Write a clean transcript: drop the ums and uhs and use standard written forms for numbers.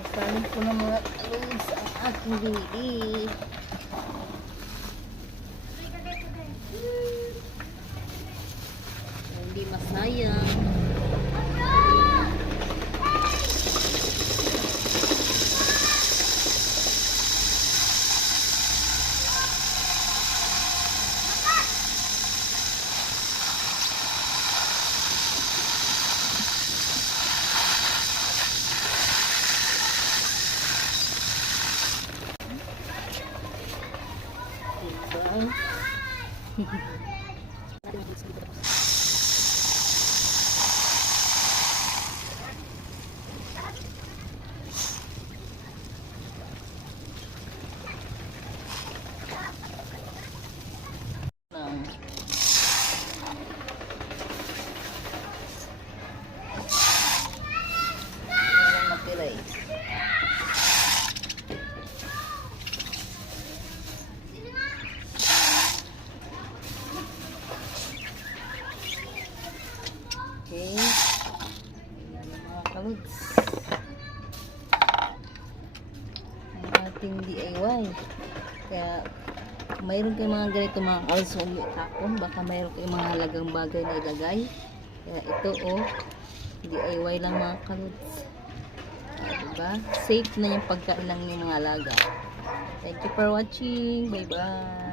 Sasalin ko ng mga talong sa aking binili. Hindi masayang. Okay. Ayan mga kalugs. Ang ating DIY. Kaya, mayroon kayong mga ganito mga kalugs sa tapon. Baka mayroon kayong mga halagang bagay na ilagay. Kaya ito DIY lang mga kalugs. Diba? Safe na yung pagkain ng mga alaga. Thank you for watching. Bye bye.